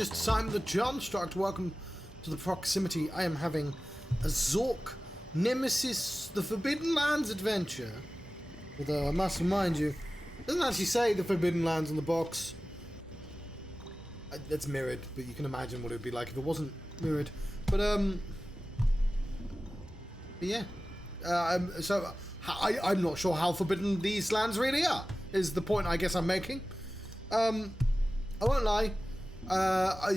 just I'm the Johnstruct. Welcome to the proximity. I am having a Zork Nemesis the Forbidden Lands adventure. Although I must remind you, it doesn't actually say the Forbidden Lands on the box. It's mirrored, but you can imagine what it would be like if it wasn't mirrored. But yeah. So I'm not sure how forbidden these lands really are, is the point I guess I'm making. I won't lie. I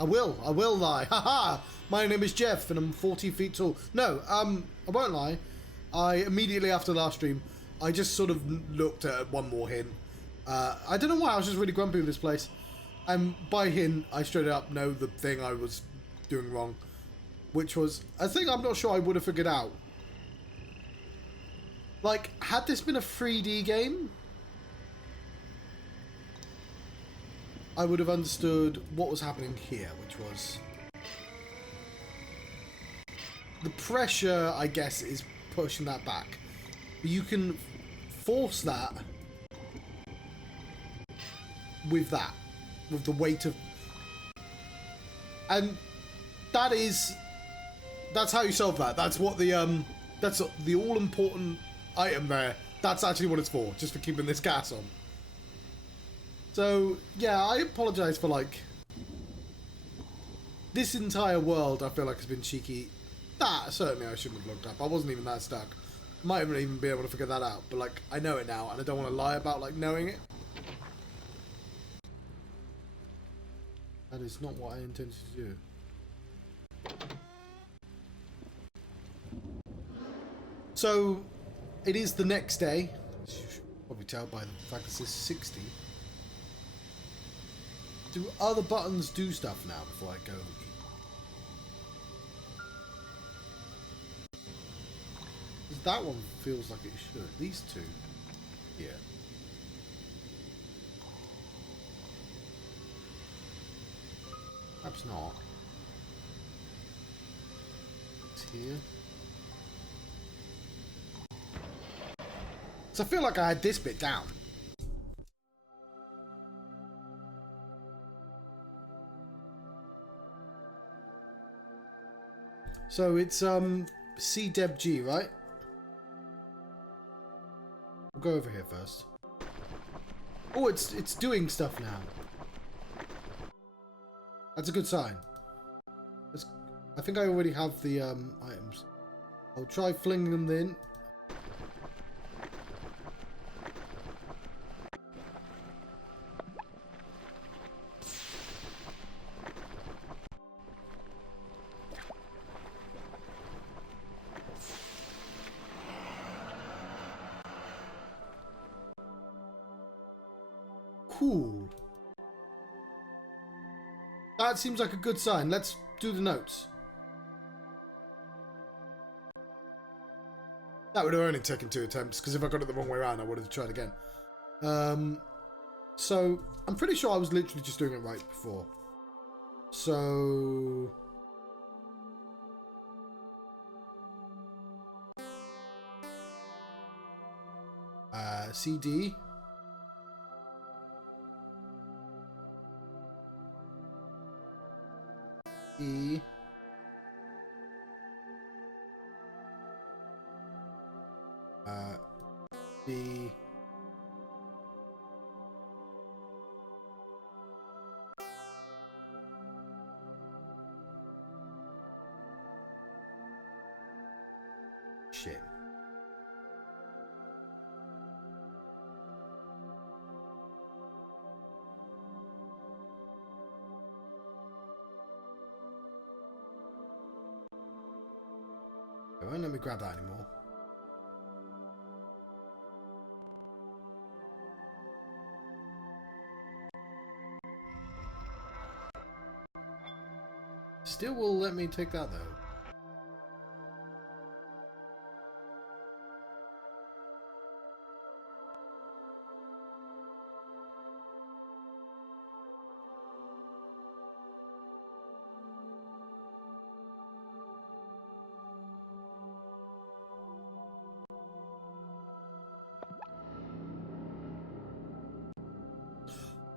will lie. Haha! My name is Jeff and I'm 40 feet tall. No, I won't lie. I immediately after the last stream, I just sort of looked at one more hint. I don't know why, I was just really grumpy with this place. And by hint, I straight up know the thing I was doing wrong. Which was a thing I'm not sure I would have figured out. Like, had this been a 3D game, I would have understood what was happening here, which was the pressure, I guess, is pushing that back. But you can force that with the weight of, and that's how you solve that. That's what that's the all-important item there. That's actually what it's for, just for keeping this gas on. So, yeah, I apologise for, like, this entire world I feel like has been cheeky. That, certainly I shouldn't have looked up. I wasn't even that stuck. Might haven't even be able to figure that out. But, like, I know it now, and I don't want to lie about, like, knowing it. That is not what I intended to do. So, it is the next day. As you should probably tell by the fact this is 60. Do other buttons do stuff now before I go? That one feels like it should. These two. Yeah. Perhaps not. It's here. So I feel like I had this bit down. So it's C Deb G, right? We'll go over here first. Oh, it's doing stuff now. That's a good sign. I think I already have the items. I'll try flinging them in. Cool. That seems like a good sign. Let's do the notes. That would have only taken 2 attempts, because if I got it the wrong way around, I would have tried again. So, I'm pretty sure I was literally just doing it right before. So... CD... E B shit. It won't let me grab that anymore. Still will let me take that though.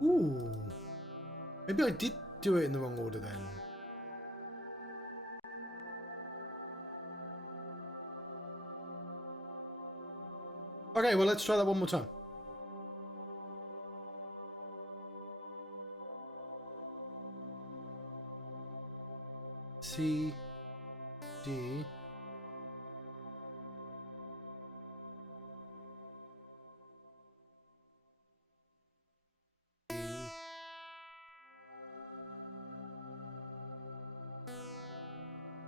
Ooh. Maybe I did do it in the wrong order then. Okay, well, let's try that one more time. C, D. E.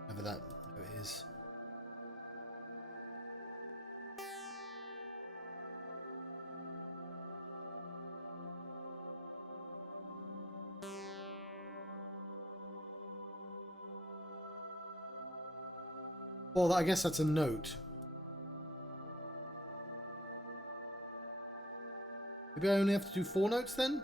Whatever that is. Well, I guess that's a note. Maybe I only have to do 4 notes then?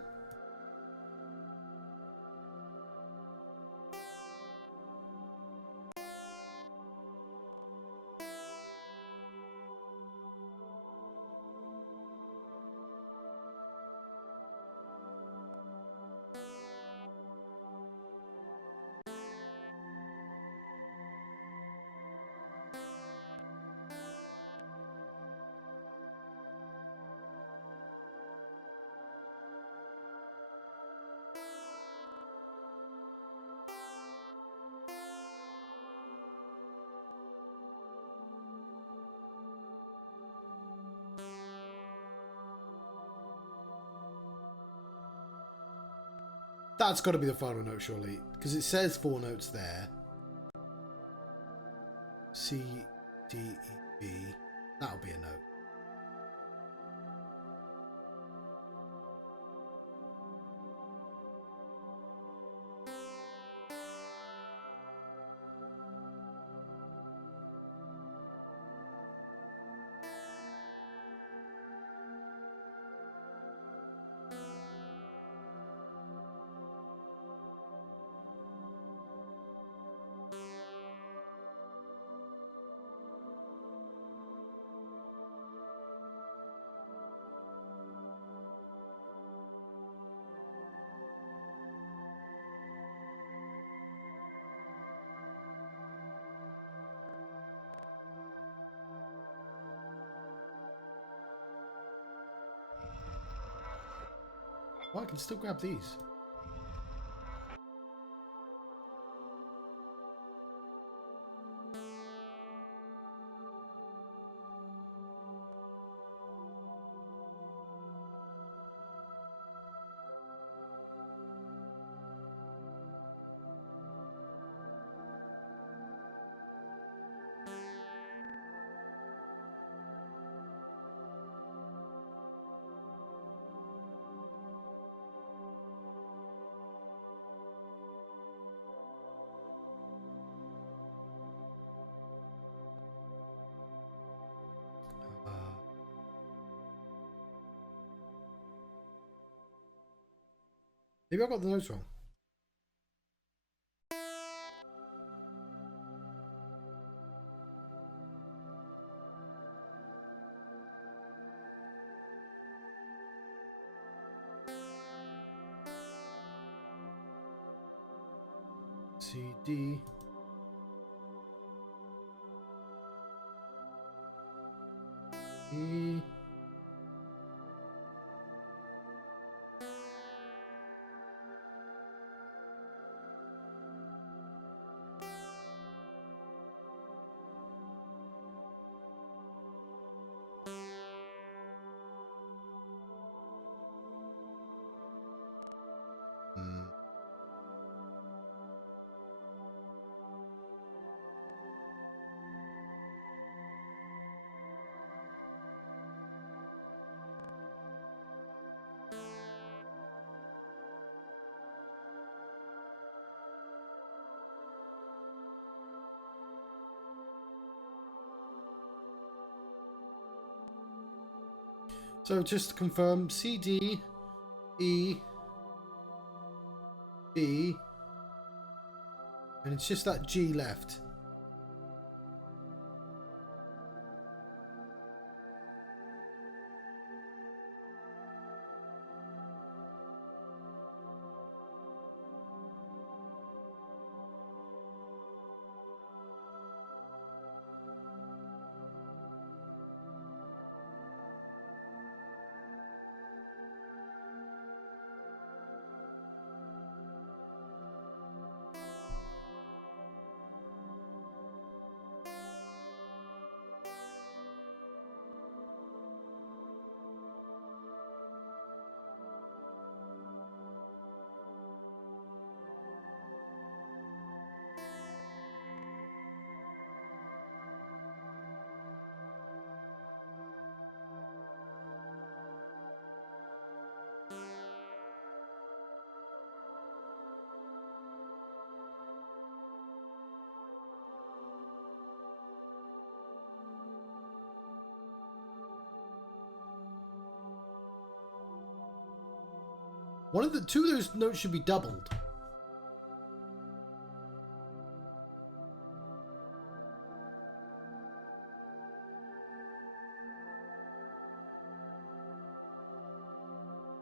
That's got to be the final note, surely. Because it says 4 notes there. C, D, E, B. That'll be a note. Well, I can still grab these. Maybe I got the notes wrong. C, D. E. Hmm. So just to confirm, C, D, E, B, and it's just that G left. Two of those notes should be doubled.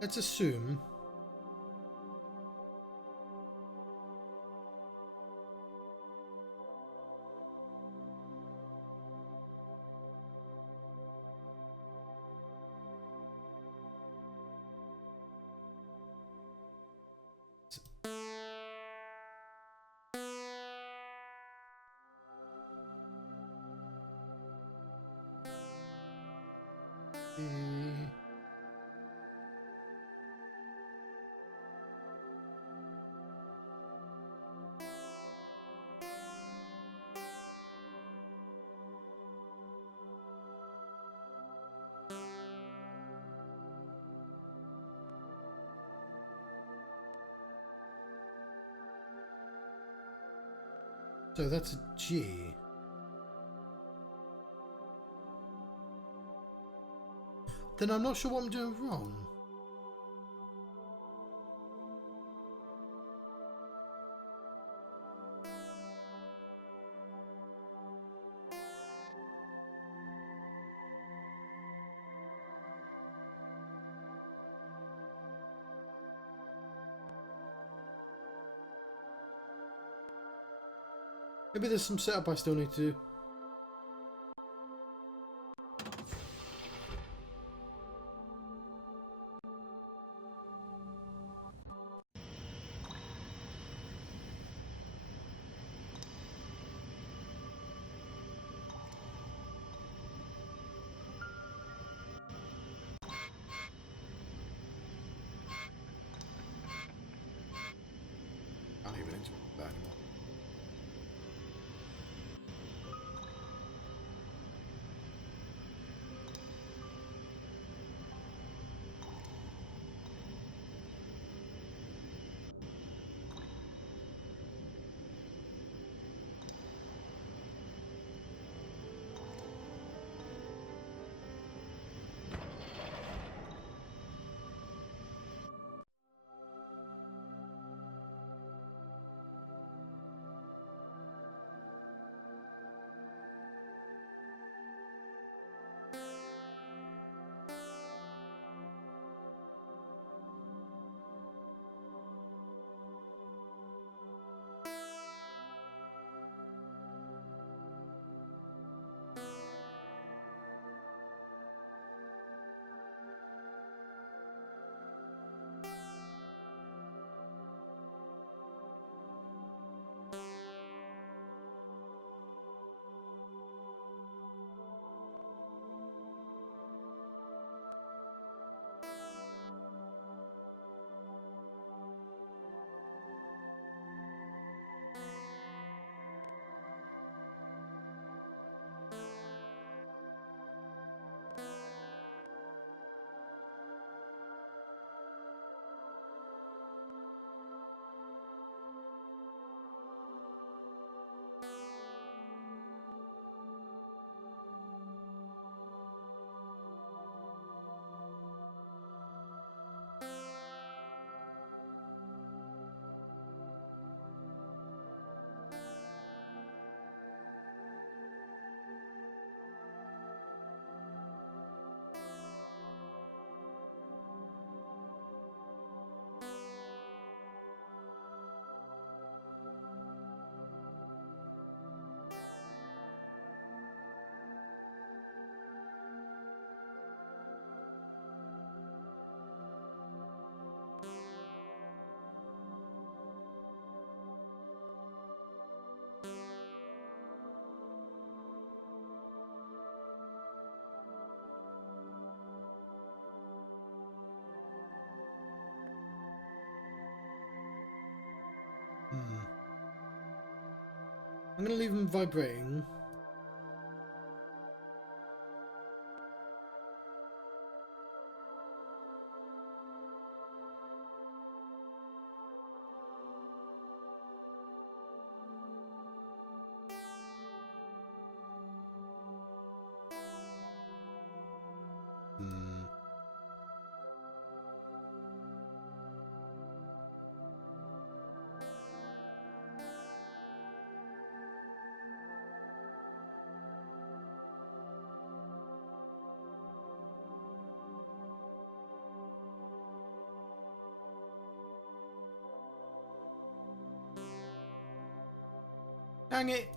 Let's assume. So that's a G. Then I'm not sure what I'm doing wrong. Maybe there's some setup I still need to do. I can't even interact with that anymore. I'm going to leave them vibrating. Hang it.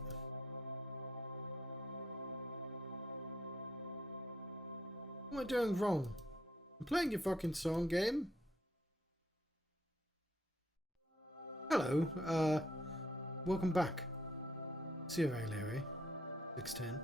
What am I doing wrong? I'm playing your fucking song game. Hello, welcome back. See you very Larry. 610.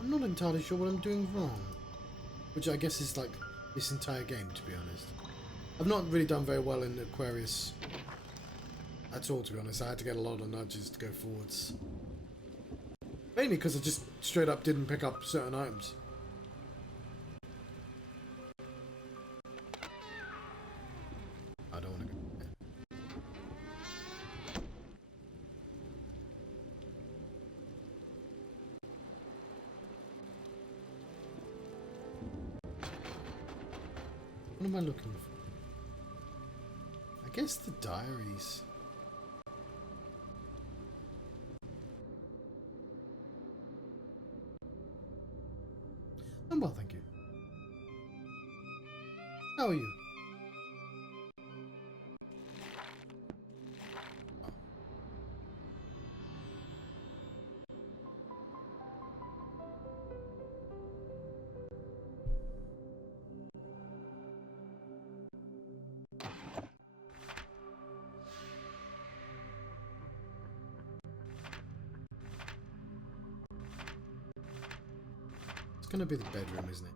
I'm not entirely sure what I'm doing wrong. Which I guess is like this entire game, to be honest. I've not really done very well in Aquarius at all, to be honest. I had to get a lot of nudges to go forwards. Mainly because I just straight up didn't pick up certain items. I don't want to go there. What am I looking for? I guess the diaries. I'm well, thank you. How are you? Oh. It's gonna be the bedroom, isn't it?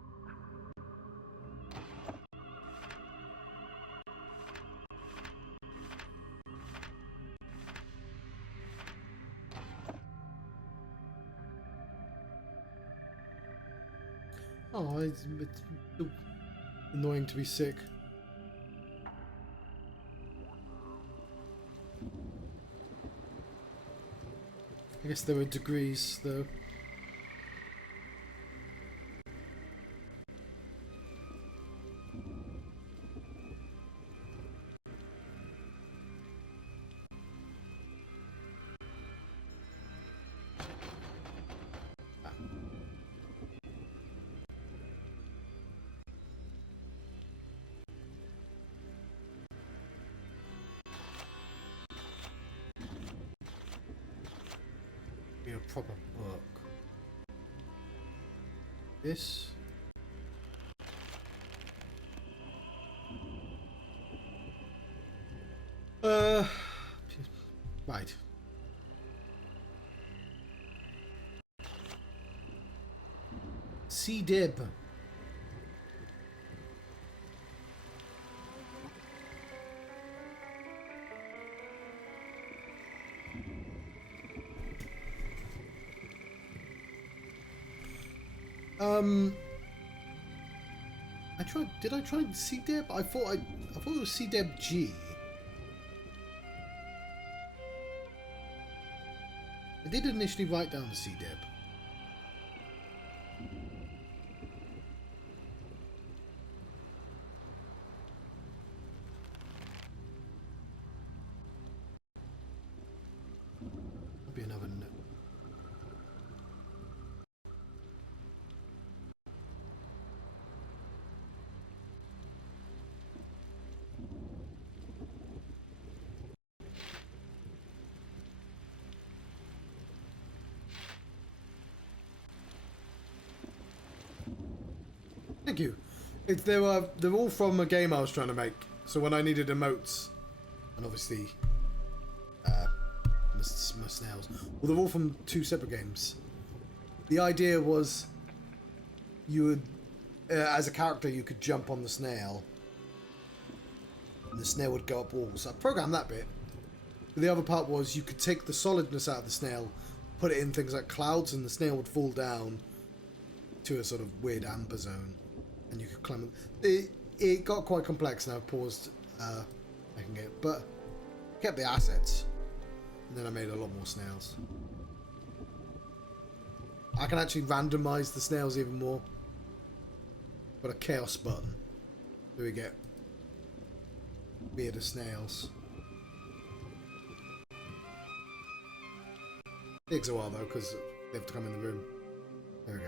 Oh, it's annoying to be sick. I guess there were degrees, though. Be a proper book. This. Right. C-Dib. Did I try C-Dib? I thought it was C-Dib G. I did initially write down the C-Dib. There'll be another note. Thank you. They're all from a game I was trying to make. So when I needed emotes, and obviously my snails, well, they're all from two separate games. The idea was you would, as a character, you could jump on the snail, and the snail would go up walls. I programmed that bit. But the other part was you could take the solidness out of the snail, put it in things like clouds, and the snail would fall down to a sort of weird amber zone. And you could climb it. It got quite complex, and I paused making it, but kept the assets. And then I made a lot more snails. I can actually randomize the snails even more. Got a chaos button. So we get weirder snails. Takes a while though, because they have to come in the room. There we go.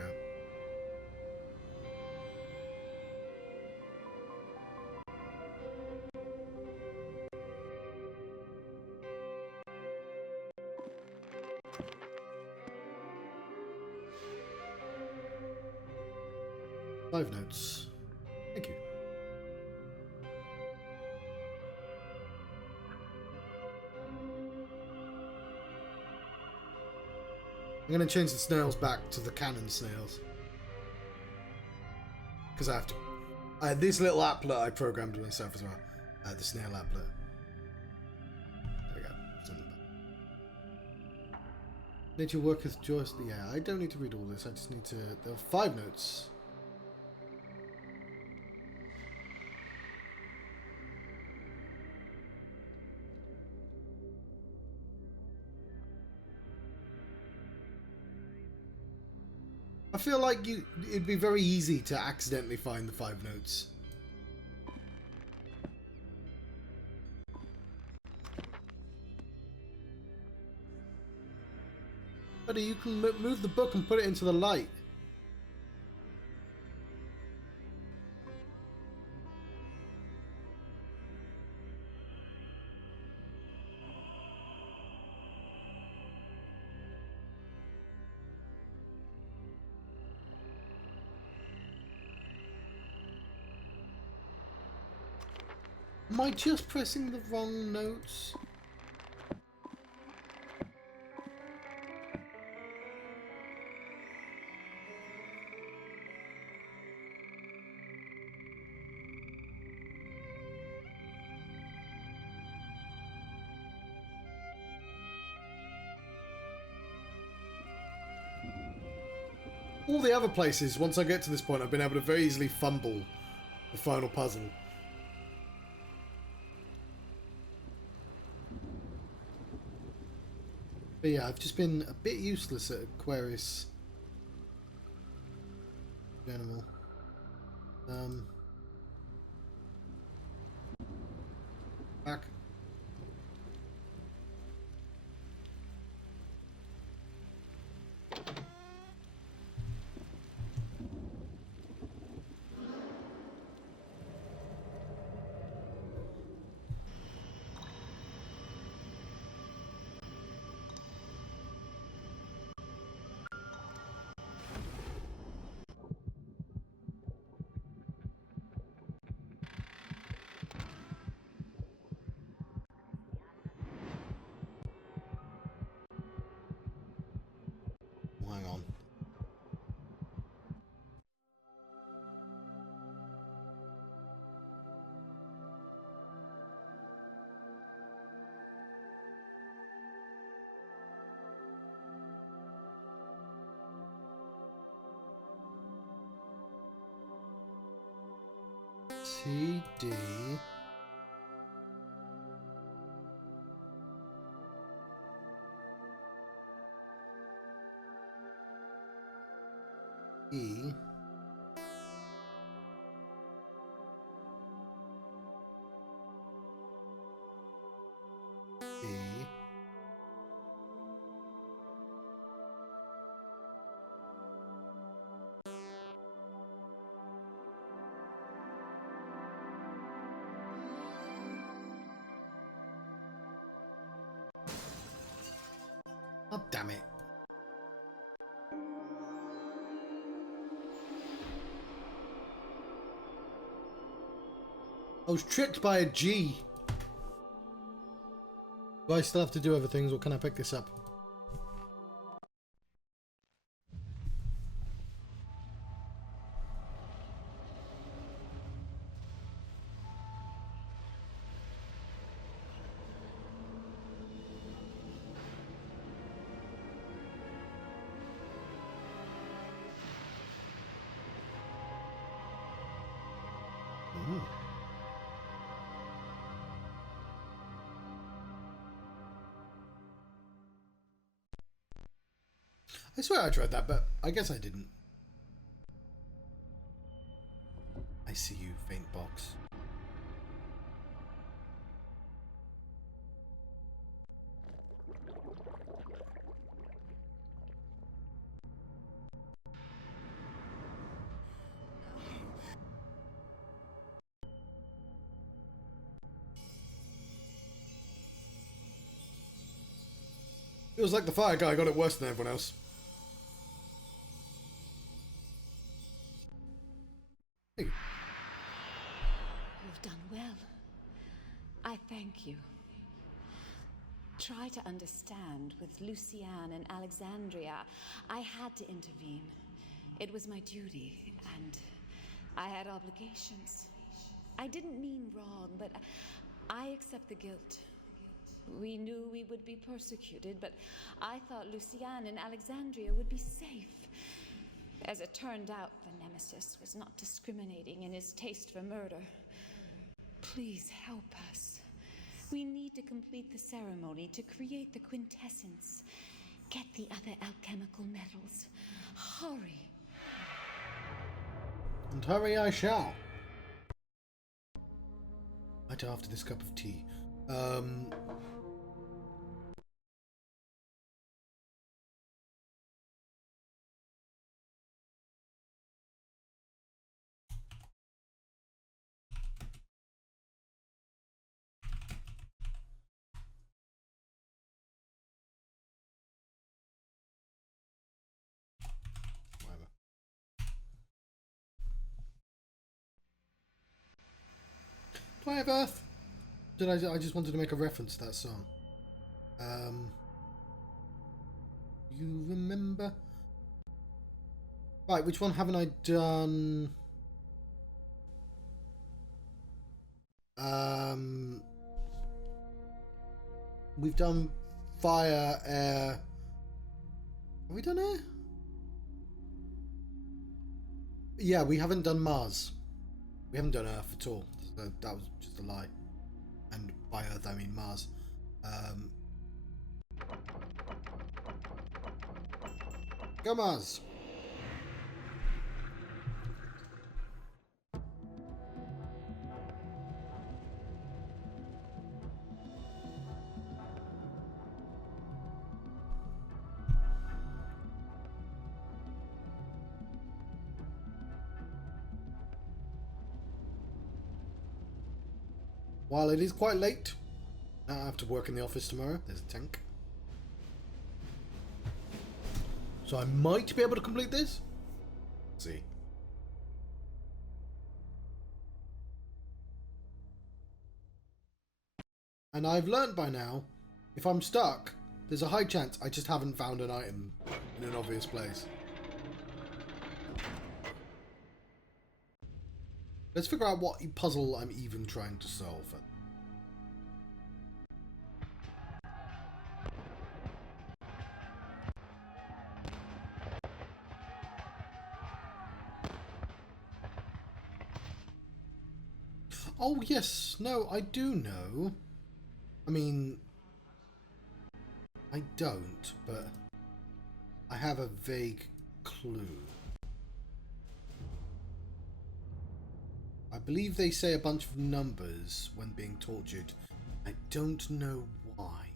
Five notes. Thank you. I'm going to change the snails back to the cannon snails. Because I have to. This little applet I programmed myself as well. The snail applet. There we go. Send it back. Nature worketh joyously. Yeah, I don't need to read all this. I just need to. There are 5 notes. I feel like it'd be very easy to accidentally find the 5 notes. Buddy, you can move the book and put it into the light. Am I just pressing the wrong notes? All the other places, once I get to this point, I've been able to very easily fumble the final puzzle. But yeah, I've just been a bit useless at Aquarius. Animal. Back. Hang on. CD. E. E. Oh, damn it. I was tricked by a G. Do I still have to do other things, or can I pick this up? Ooh. I swear I tried that, but I guess I didn't. I see you, faint box. It was like the fire guy got it worse than everyone else. Hey. You've done well. I thank you. Try to understand. With Luciane and Alexandria, I had to intervene. It was my duty, and I had obligations. I didn't mean wrong, but I accept the guilt. We knew we would be persecuted, but I thought Luciane and Alexandria would be safe. As it turned out, the Nemesis was not discriminating in his taste for murder. Please help us. We need to complete the ceremony to create the quintessence. Get the other alchemical metals. Hurry. And hurry I shall. Right after this cup of tea. Whatever. Do I have Earth? I just wanted to make a reference to that song. You remember? Right, which one haven't I done? We've done fire, air. Have we done air? Yeah, we haven't done Mars. We haven't done Earth at all. So that was just a lie. And by Earth I mean Mars. Go Mars! While it is quite late, I have to work in the office tomorrow. There's a tank. So I might be able to complete this. Let's see. And I've learnt by now, if I'm stuck, there's a high chance I just haven't found an item in an obvious place. Let's figure out what puzzle I'm even trying to solve. Oh yes, no, I do know. I mean, I don't, but I have a vague clue. I believe they say a bunch of numbers when being tortured. I don't know why.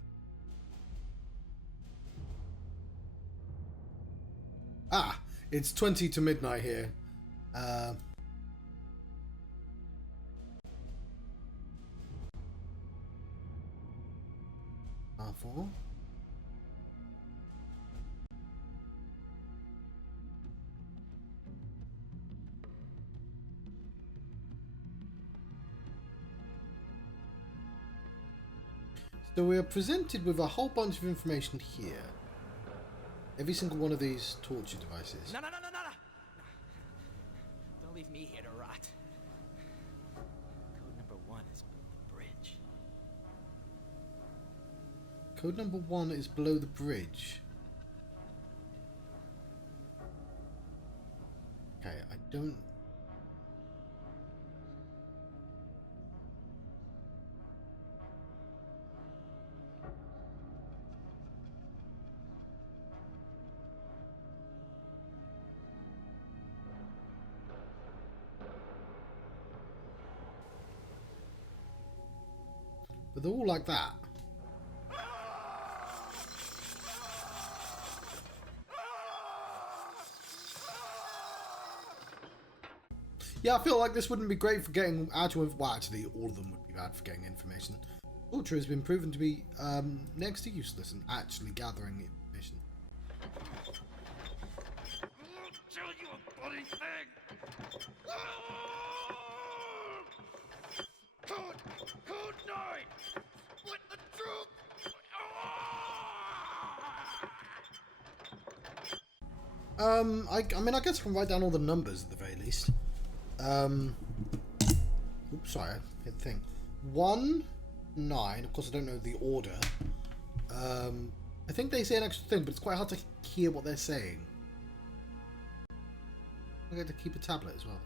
Ah, it's 20 to midnight here. R4. So we are presented with a whole bunch of information here. Every single one of these torture devices. No. Don't leave me here to rot. Code number 1 is below the bridge. Code number 1 is below the bridge. Okay, I don't... But they're all like that. Yeah, I feel like this wouldn't be great for getting actual... Well, actually, all of them would be bad for getting information. Ultra has been proven to be next to useless in actually gathering information. I'll tell you a bloody thing! Code 9! What the truth? I mean, I guess I can write down all the numbers at the very least. Oops, sorry, I hit the thing. 1, 9. Of course, I don't know the order. I think they say an extra thing, but it's quite hard to hear what they're saying. I get to keep a tablet as well.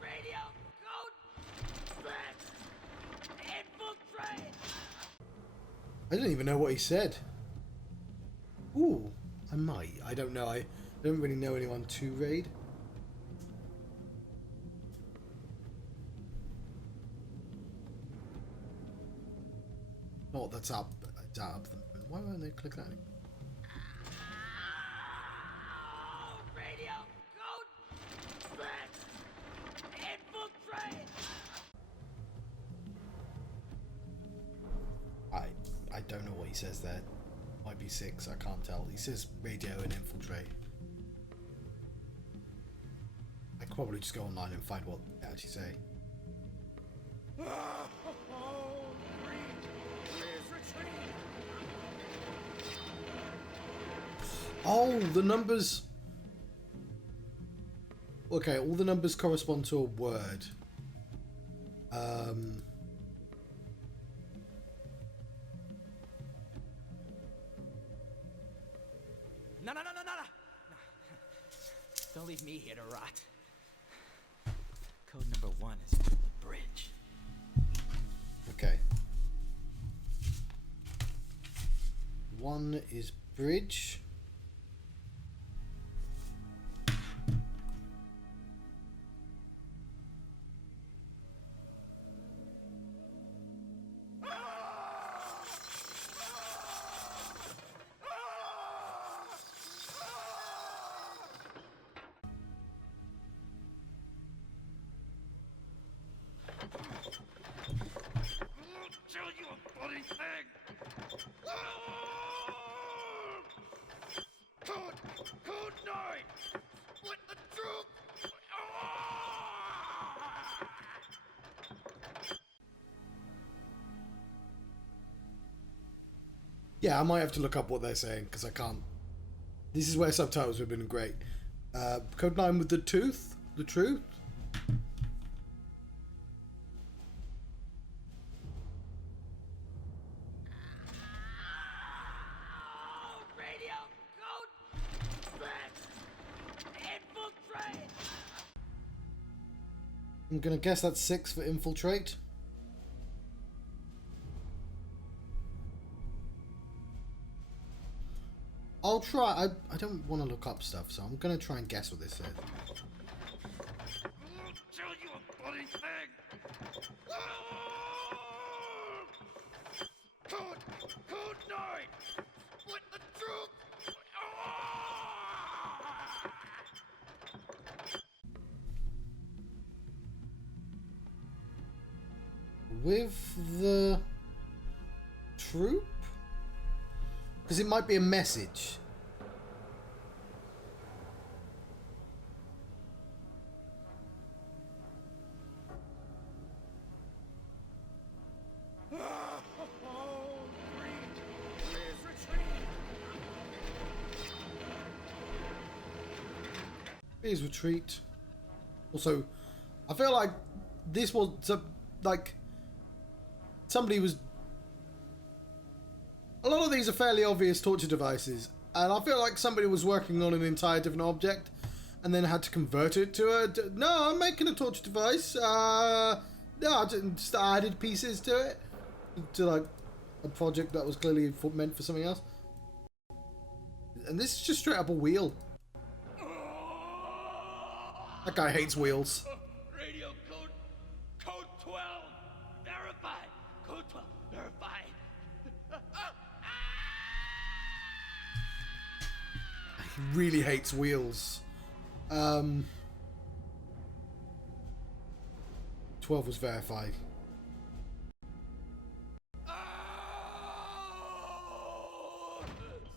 Radio code 6! Infiltrate! I didn't even know what he said. Ooh, I might. I don't know. I don't really know anyone to raid. Oh, that's up. It's up. Why won't they click that? Radio code 6! Infiltrate! I don't know what he says there. Might be 6. I can't tell. He says radio and infiltrate. I could probably just go online and find what they actually say. Oh, the numbers. Okay, all the numbers correspond to a word. No, no, no, no, no, no. Don't leave me here to rot. Code number 1 is bridge. Okay. 1 is bridge. I'll tell you a bloody thing! Code 9! What the truth? Yeah, I might have to look up what they're saying because I can't. This is where subtitles would have been great. Code 9 with the tooth? The truth? Radio code 6! Infiltrate! I'm gonna guess that's 6 for infiltrate. I'll try. I don't want to look up stuff, so I'm gonna try and guess what this says. I'll tell you a bloody thing! Code 9! What the truth? With the troop? Because it might be a message. Please retreat. Also, I feel like this was like somebody was. A lot of these are fairly obvious torture devices, and I feel like somebody was working on an entire different object, and then had to convert it to a. No, I'm making a torture device. No, I just added pieces to it, to like a project that was clearly meant for something else. And this is just straight up a wheel. That guy hates wheels. Radio code 12! Verify! Code 12, verify! He really hates wheels. E12 was verified. Oh!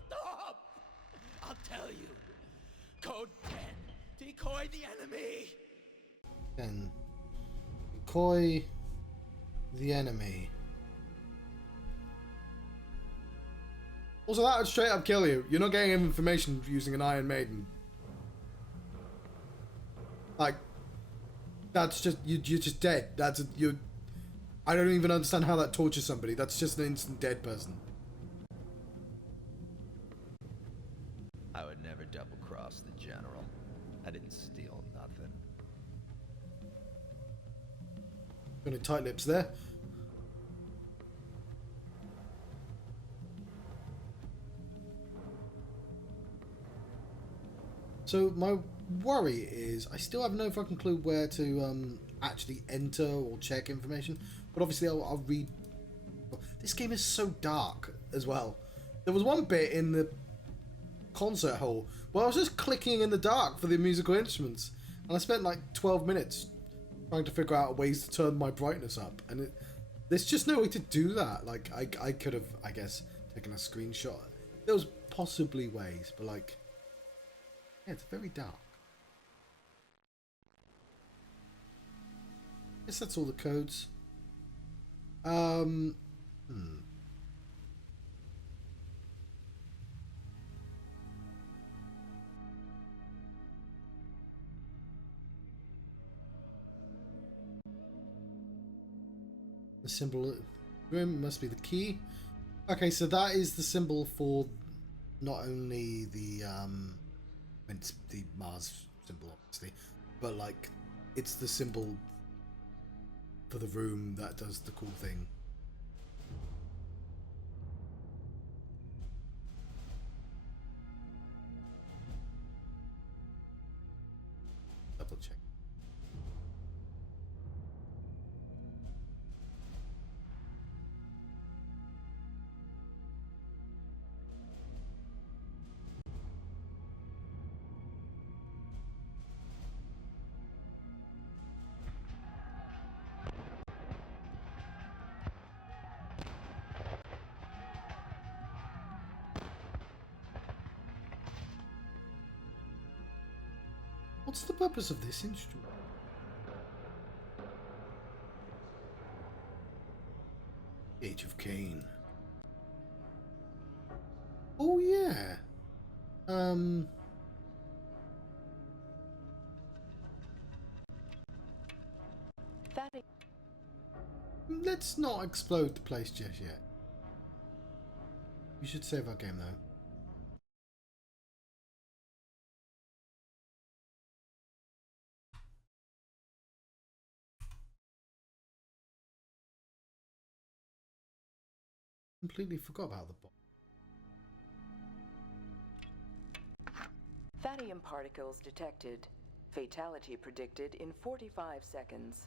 Stop! I'll tell you. Code 10. Decoy the enemy. 10. Decoy the enemy. Also, that would straight up kill you. You're not getting information using an Iron Maiden. Like, that's just you're just dead. You. I don't even understand how that tortures somebody. That's just an instant dead person. I would never double cross the general. I didn't steal nothing. Gonna tight lips there. So my worry is I still have no fucking clue where to actually enter or check information. But obviously I'll read. This game is so dark as well. There was one bit in the concert hall where I was just clicking in the dark for the musical instruments, and I spent like 12 minutes trying to figure out ways to turn my brightness up, and there's just no way to do that. Like I could have, I guess, taken a screenshot. There was possibly ways, but like, yeah, it's very dark. I guess that's all the codes. The symbol room must be the key. Okay, so that is the symbol for not only the it's the Mars symbol, obviously, but like it's the symbol for the room that does the cool thing. Double check. What's the purpose of this instrument? Age of Cain. Oh yeah. Let's not explode the place just yet. We should save our game though. Completely forgot about the bomb. Thadium particles detected. Fatality predicted in 45 seconds.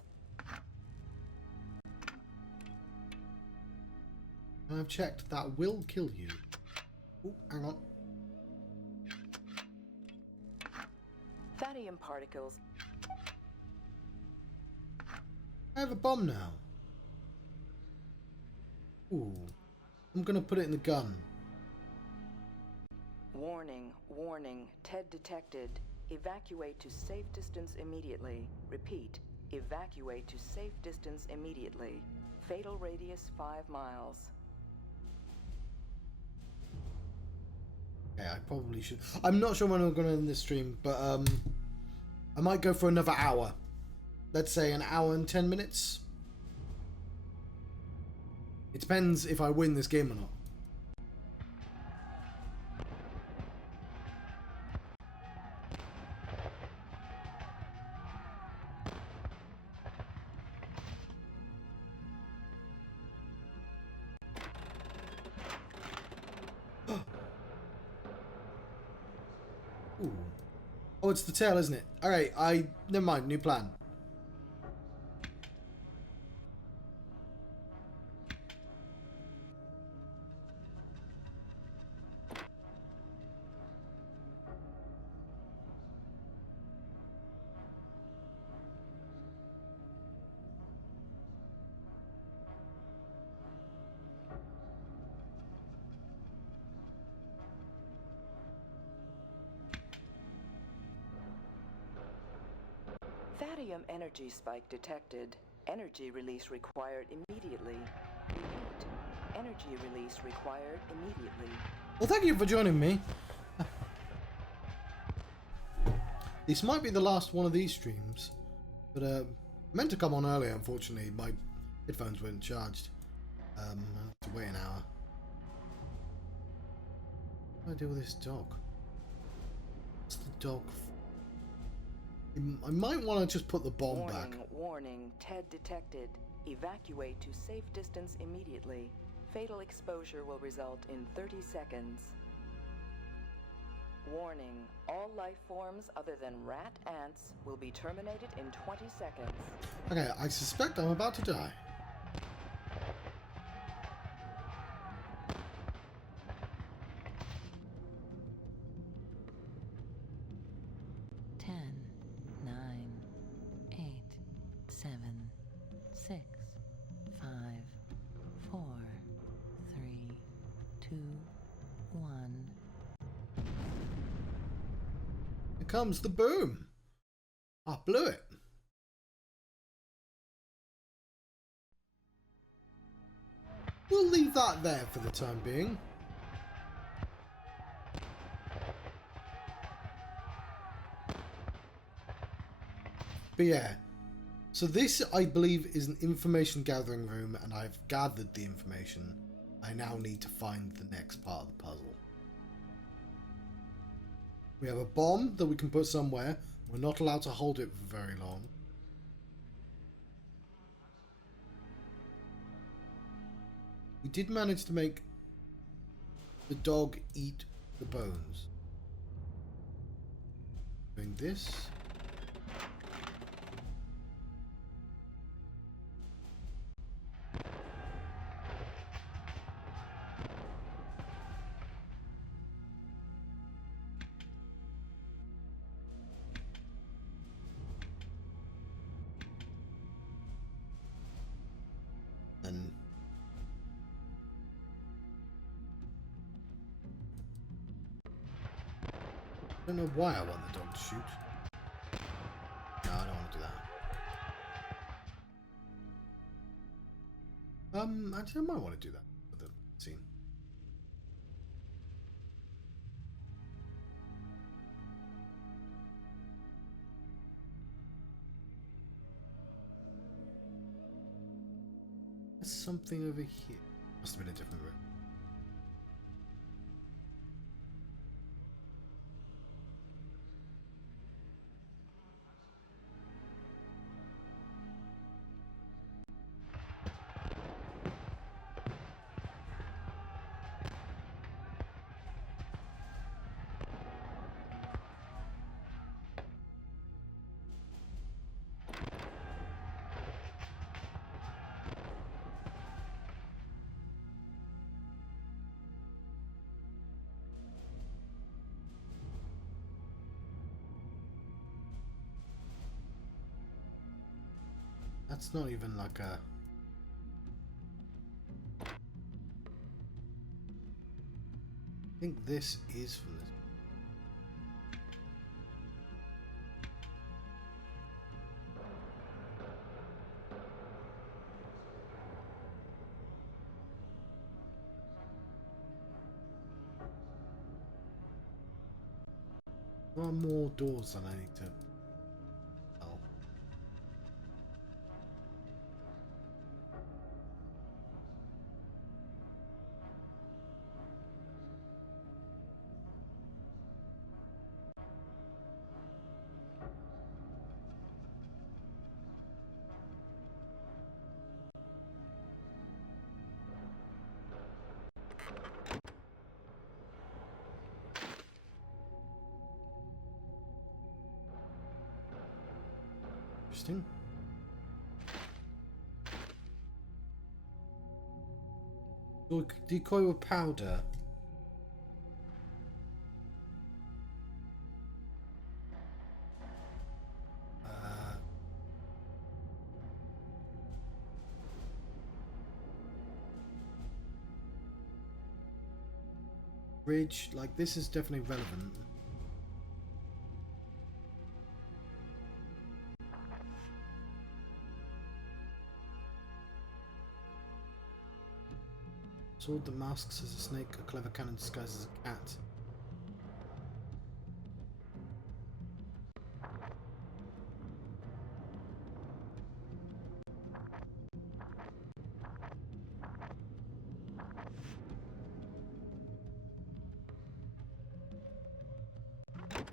I've checked. That will kill you. Oh, hang on. Thadium particles. I have a bomb now. Ooh. I'm gonna put it in the gun. Warning, warning. TED detected. Evacuate to safe distance immediately. Repeat. Evacuate to safe distance immediately. Fatal radius 5 miles. Okay, I probably should. I'm not sure when I'm gonna end this stream, but I might go for another hour. Let's say an hour and 10 minutes. It depends if I win this game or not. Ooh. Oh, it's the tail, isn't it? Alright, never mind, new plan. Radium energy spike detected. Energy release required immediately. Repeat. Energy release required immediately. Well, thank you for joining me. This might be the last one of these streams, but I meant to come on earlier. Unfortunately, my headphones weren't charged. I have to wait an hour. What do I do with this dog? What's the dog? I might want to just put the bomb back. Warning, TED detected. Evacuate to safe distance immediately. Fatal exposure will result in 30 seconds. Warning, all life forms other than rat ants will be terminated in 20 seconds. Okay, I suspect I'm about to die. Comes the boom. I blew it. We'll leave that there for the time being. But yeah, so this I believe is an information gathering room, and I've gathered the information. I now need to find the next part of the puzzle. We have a bomb that we can put somewhere. We're not allowed to hold it for very long. We did manage to make the dog eat the bones. Doing this. And I don't know why I want the dog to shoot. No, I don't want to do that. Actually, I might want to do that for the scene. There's something over here. Must have been a different room. That's not even like a... I think this is from this. There are more doors than I need to... Oh. Interesting. Decoy with powder. Bridge, like this is definitely relevant. Sword that masks as a snake, a clever cannon disguised as a cat.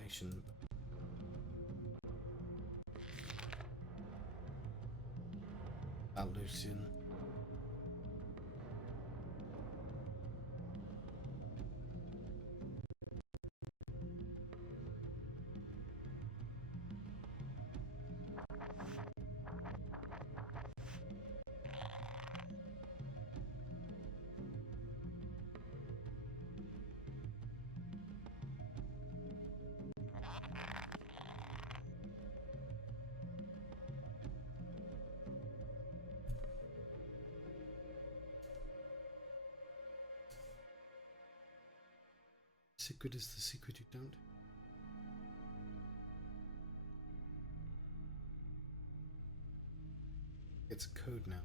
Nation. About Lucian. Secret is the secret you don't. It's a code now.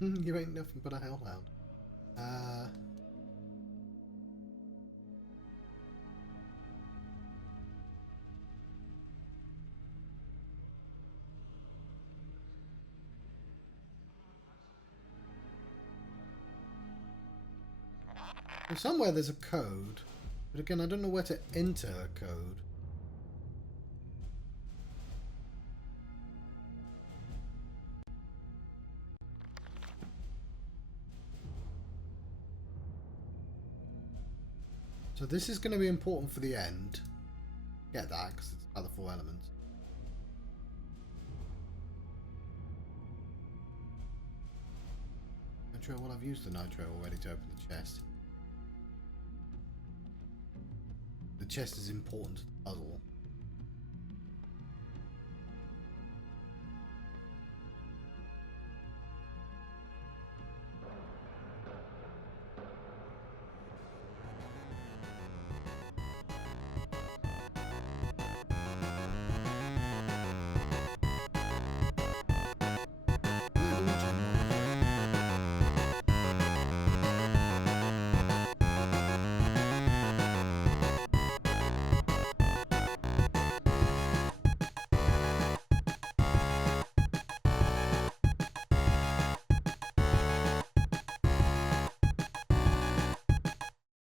You ain't nothing but a hellhound. Somewhere there's a code, but again I don't know where to enter a code. So this is going to be important for the end. Get that, because it's other 4 elements. Nitro, well I've used the nitro already to open the chest. The chest is important to the puzzle.